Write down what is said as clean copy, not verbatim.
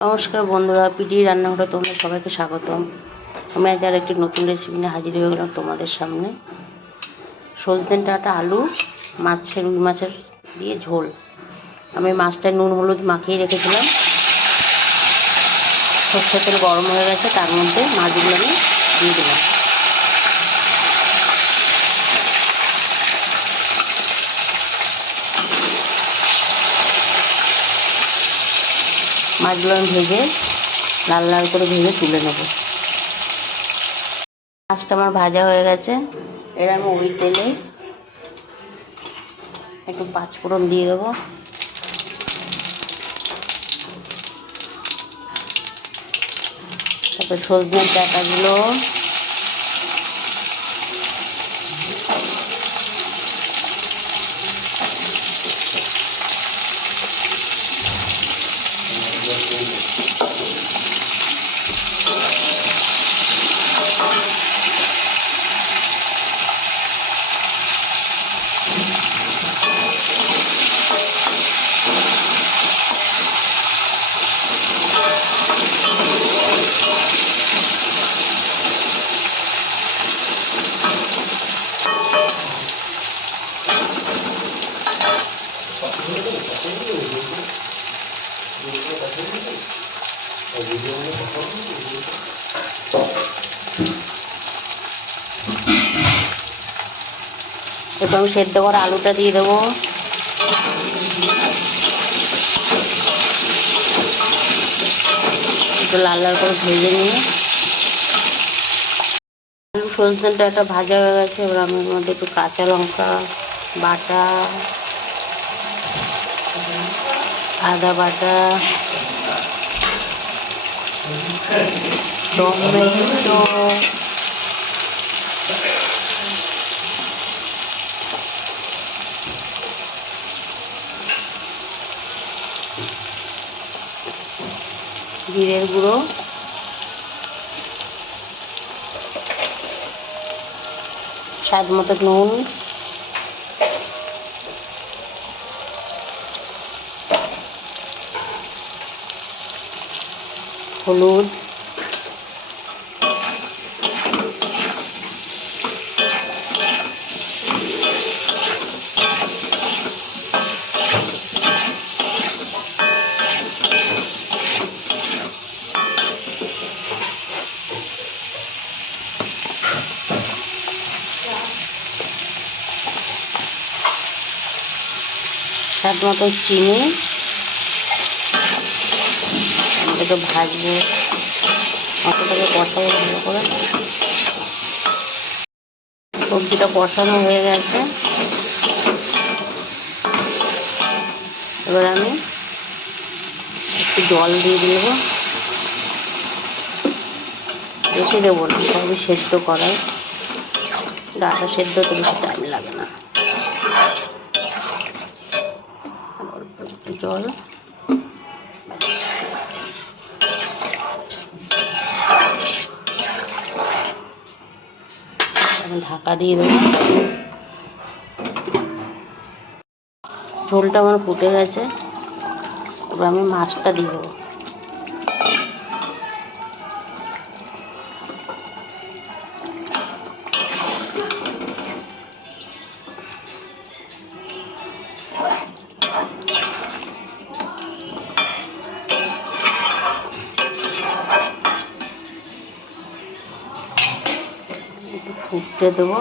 নমস্কার বন্ধুরা, পিডি রান্নাঘরে তোমাদের সবাইকে স্বাগতম। আমি আজ আর একটি নতুন রেসিপি নিয়ে হাজির হয়ে গেলাম তোমাদের সামনে। সজনে ডাঁটা আলু রুই মাছের দিয়ে ঝোল। আমি মাছটা নুন হলুদ মাখিয়ে রেখেছিলাম। সরষের তেল গরম হয়ে গেছে, তার মধ্যে মাছগুলো আমি দিয়ে দিলাম। মাছগুলো আমি ভেজে লাল লাল করে ভেজে তুলে নেব। মাছটা আমার ভাজা হয়ে গেছে। এর আমি ওই তেলে একটু পাঁচফোড়ন দিয়ে দেবো। তারপর সজনের ডাঁটাগুলো, এরপর আমি সেদ্ধ করা আলুটা দিয়ে দেবো। একটু লাল লাল করে ভেজে নিয়ে আলু সজনে ডাঁটা ভাজা হয়ে গেছে। এবার আমি এর মধ্যে একটু কাঁচা লঙ্কা বাটা, আদা বাটা, টমেটো, জিরের গুঁড়ো, স্বাদ মতো নুন, হলুদ, স্বাদ মতো চিনি। এটাকে ভাজবো, মশলাটাকে কষাবো ভালো করে। সবজিটা কষানো হয়ে গেছে। এবার আমি একটু জল দিয়ে দেবো। বেশি দেবো না, সবই সেদ্ধ করাই, ডাঁটা সেদ্ধ তো বেশি টাইম লাগে না। অল্প একটু জল, ঢাকা দিয়ে দেবো। ঝোলটা আমার ফুটে গেছে। এবার আমি মাছটা দিয়ে দেবো। একটু ফুটতে দেবো।